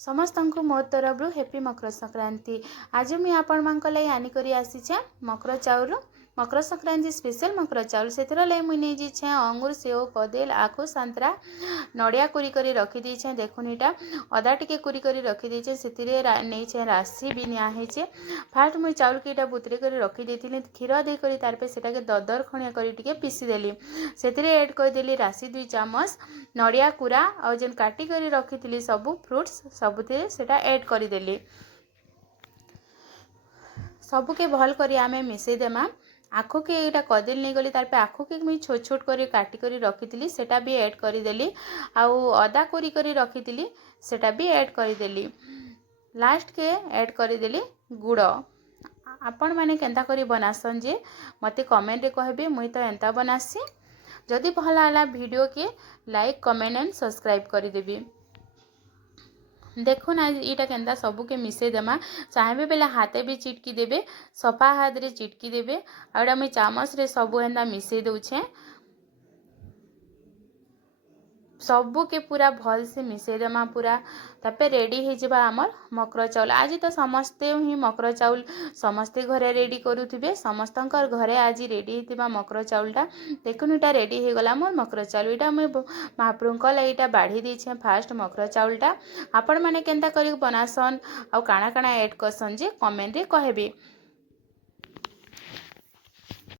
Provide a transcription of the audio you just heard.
समस्तंकु मोर तरफ हैप्पी मकर संक्रांति। आज मुझे आपण मान आनिक आसीचे मकर चाउल मकर संक्रांति स्पेशल मकर चाउल से मुझे जाइए अंगूर सेव कदेल आखु सांतरा नड़िया कुरी कर रखी देछे। देखुन इटा अदा टिके कुरी कर रखी देछे से नहीं राशि भी निचे। फास्ट मुझे चाउल के इटा बुतरे कर रखी देथिली क्षीर दे करी तार पे सेटा के दरदर खणिया करी टिके पीसी देली से ऐड कर देली राशि 2 चामच नड़िया कुरा और जेन काटी करी रखी थी सबू फ्रुट्स सबुते सेटा ऐड कर देली सबू के भल करी आमे मिसई देमा। आखु के इटा कदेल नहीं गली तार पे आखु के मुझे छोट छोट कर काटी करी रखी थी सेटा भी ऐड कर देली आउ अदा कुरी करी रखी थी सेटा भी ऐड कर देली। लास्ट के ऐड कर देली गुड़। आपण माने केंता करी बनासन जे मते कमेंट रे कहबे मुई तो एंता बनासी। जदि भल आला वीडियो के लाइक कमेंट एंड सब्सक्राइब कर देबी। देखुन आज इटा केंता सबू के मिसई देमा चाहे बेले हाथे भी चिटकी देबे सफा हाथ रे चिटकी देबे आउडा मुई चामच रे सबू एंता मिसई दउछे सबू के पूरा भल से मिसई देमा पूरा तापे रेडी हो जाबा हमर मकर चाउल। आज तो समस्ते ही मकर चाउल समस्ते घरे रेडी करुथिबे समस्तंकर घरे आज रेडी होतिबा मकर चाउलटा। देखुन इटा रेडी हो गला मोर मकर चाउल। इटा मुई महाप्रभुंक लागि इटा बाढ़ी देछे फास्ट मकर चाउलटा। आपण माने केंता करी बनासन आ काना काना ऐड करसन जे कमेंट रे कहबे।